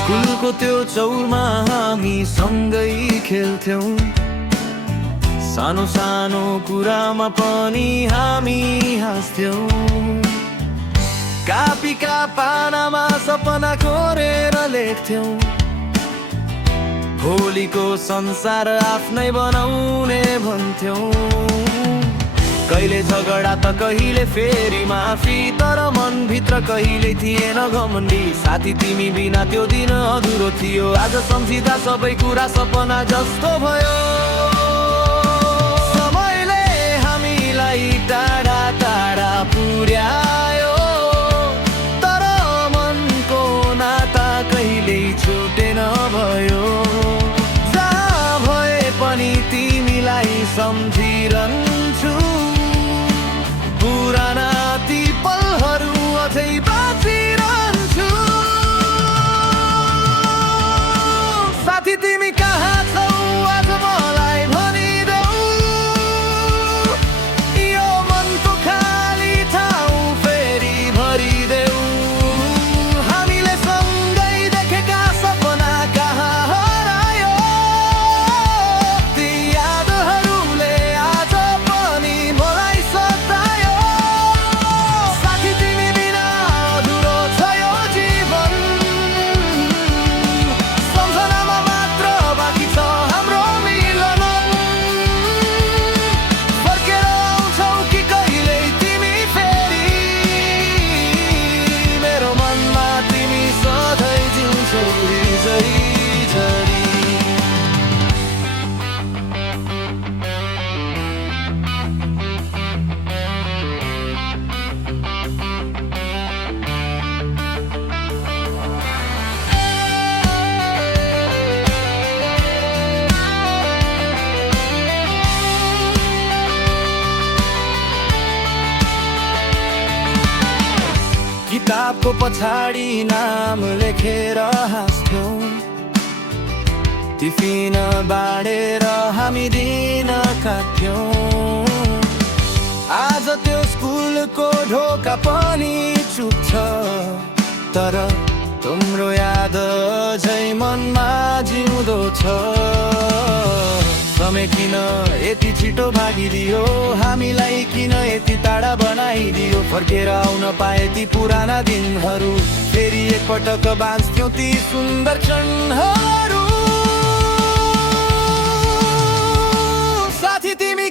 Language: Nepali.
स्कुलको त्यो चौरमा हामी सँगै खेल्थ्यौं, सानो सानो कुरामा पनि हामी हाँस्थ्यौं। कापीका पानामा सपना कोरेर लेख्थ्यौं, भोलिको संसार आफ्नै बनाउने भन्थ्यौं। कहिले झगडा त कहिले फेरि माफी, तर मनभित्र कहिले थिएन घमण्डी। साथी तिमी बिना त्यो दिन अधुरो थियो, आज सम्झिँदा सबै कुरा सपना जस्तो भयो। समयले हामीलाई टाढा टाढा पुर्यायो, तर मनको नाता कहिल्यै छुटेन भयो। जहाँ भए पनि तिमीलाई सम्झिरहन्छु, पुराना ती पलहरू अझै बाँचिरहन्छु। साथी तिमी कहाँ छौ आज मलाई भनिदेऊ, यो मनको खाली ठाउँ फेरि भरिदेऊ। हामीले सँगै देखेका सपना कहाँ हरायो, ती यादहरूले आज पनि मलाई सतायो। साथी तिमी बिना अधुरो छ यो जीवन, सम्झनामा मात्र बाँकी छ हाम्रो मिलन। फर्केर आउँछौ कि कहिल्यै तिमी फेरि, मेरो मनमा तिमी सधैँ जिउँछौ हृदयभरि। किताबको पछाडि नाम लेखेर हाँस्थ्यौं, टिफिन बाँडेर हामी दिन काट्थ्यौं। आज त्यो स्कुलको ढोका पनि चुप छ, तर तिम्रो याद अझै मनमा जिउँदो छ। समय किन यति छिटो भागिदियो, हामीलाई किन यति टाढा बनाइदियो। फर्केर आउन पाए ती पुराना दिनहरू, फेरि एकपटक बाँच्थ्यौं ती सुन्दर क्षणहरू। साथी तिमी